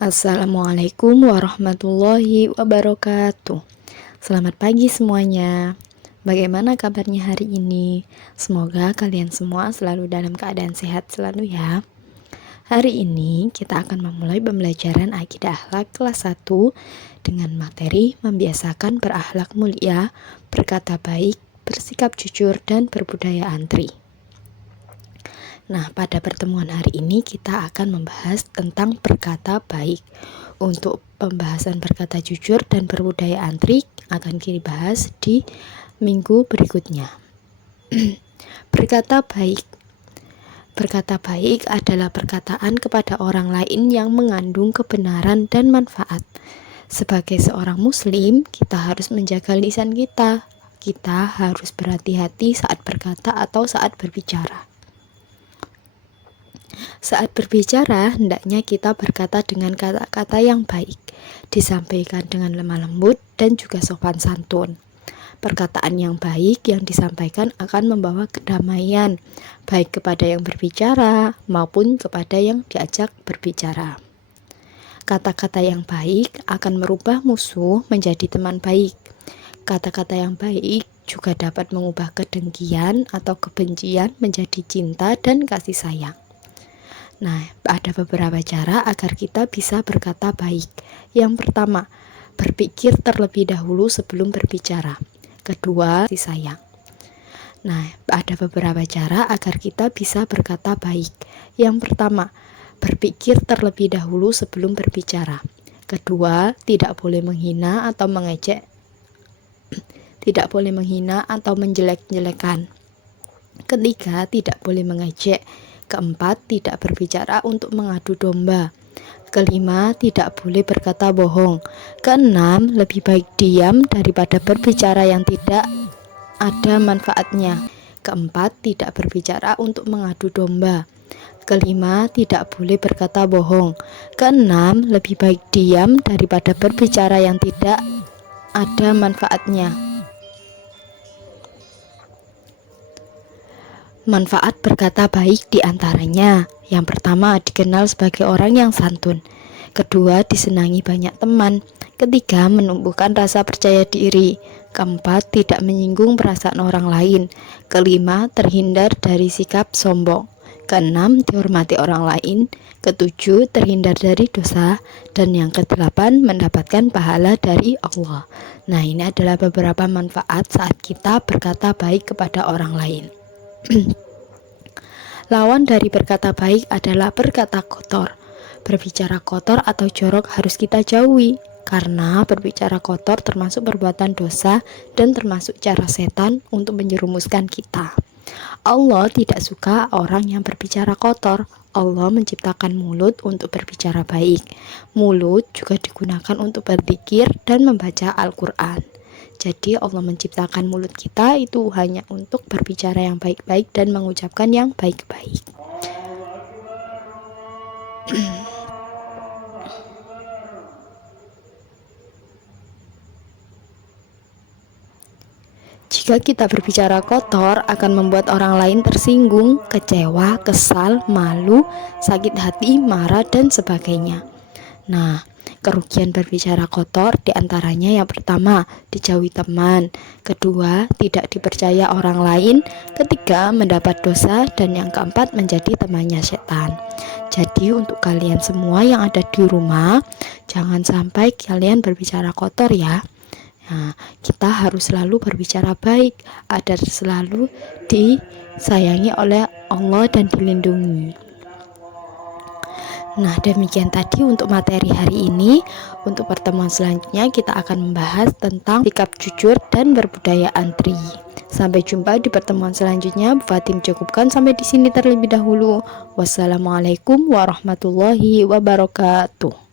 Assalamualaikum warahmatullahi wabarakatuh. Selamat pagi semuanya. Bagaimana kabarnya hari ini? Semoga kalian semua selalu dalam keadaan sehat selalu ya. Hari ini kita akan memulai pembelajaran akidah akhlak kelas 1 dengan materi membiasakan berakhlak mulia, berkata baik, bersikap jujur, dan berbudaya antri. Nah, pada pertemuan hari ini kita akan membahas tentang berkata baik. Untuk pembahasan berkata jujur dan berbudaya antri akan kita bahas di minggu berikutnya. Berkata baik. Berkata baik adalah perkataan kepada orang lain yang mengandung kebenaran dan manfaat. Sebagai seorang muslim, kita harus menjaga lisan kita. Kita harus berhati-hati saat berkata atau saat berbicara. Saat berbicara, hendaknya kita berkata dengan kata-kata yang baik, disampaikan dengan lemah lembut dan juga sopan santun. Perkataan yang baik yang disampaikan akan membawa kedamaian, baik kepada yang berbicara maupun kepada yang diajak berbicara. Kata-kata yang baik akan merubah musuh menjadi teman baik. Kata-kata yang baik juga dapat mengubah kedengkian atau kebencian menjadi cinta dan kasih sayang. Nah, ada beberapa cara agar kita bisa berkata baik. Yang pertama, berpikir terlebih dahulu sebelum berbicara. Kedua, kasih sayang. Nah, ada beberapa cara agar kita bisa berkata baik. Yang pertama, berpikir terlebih dahulu sebelum berbicara. Kedua, tidak boleh menghina atau mengejek. Tidak boleh menghina atau menjelek-jelekan. Ketiga, tidak boleh mengejek. Keempat, tidak berbicara untuk mengadu domba. Kelima, tidak boleh berkata bohong. Keenam, lebih baik diam daripada berbicara yang tidak ada manfaatnya. Keempat, tidak berbicara untuk mengadu domba. Kelima, tidak boleh berkata bohong. Keenam, lebih baik diam daripada berbicara yang tidak ada manfaatnya. Manfaat berkata baik diantaranya, yang pertama dikenal sebagai orang yang santun. Kedua, disenangi banyak teman. Ketiga, menumbuhkan rasa percaya diri. Keempat, tidak menyinggung perasaan orang lain. Kelima, terhindar dari sikap sombong. Keenam, dihormati orang lain. Ketujuh, terhindar dari dosa. Dan yang kedelapan, mendapatkan pahala dari Allah. Nah, ini adalah beberapa manfaat saat kita berkata baik kepada orang lain. Lawan dari berkata baik adalah berkata kotor. Berbicara kotor atau jorok harus kita jauhi, karena berbicara kotor termasuk perbuatan dosa dan termasuk cara setan untuk menjerumuskan kita. Allah tidak suka orang yang berbicara kotor. Allah menciptakan mulut untuk berbicara baik. Mulut juga digunakan untuk berzikir dan membaca Al-Quran. Jadi Allah menciptakan mulut kita itu hanya untuk berbicara yang baik-baik dan mengucapkan yang baik-baik. Jika kita berbicara kotor akan membuat orang lain tersinggung, kecewa, kesal, malu, sakit hati, marah, dan sebagainya. Nah, kerugian berbicara kotor diantaranya yang pertama, dijauhi teman. Kedua, tidak dipercaya orang lain. Ketiga, mendapat dosa. Dan yang keempat, menjadi temannya setan. Jadi untuk kalian semua yang ada di rumah, jangan sampai kalian berbicara kotor ya. Nah, kita harus selalu berbicara baik agar selalu disayangi oleh Allah dan dilindungi. Nah, demikian tadi untuk materi hari ini. Untuk pertemuan selanjutnya kita akan membahas tentang sikap jujur dan berbudaya antri. Sampai jumpa di pertemuan selanjutnya. Bu Fatim cukupkan sampai di sini terlebih dahulu. Wassalamualaikum warahmatullahi wabarakatuh.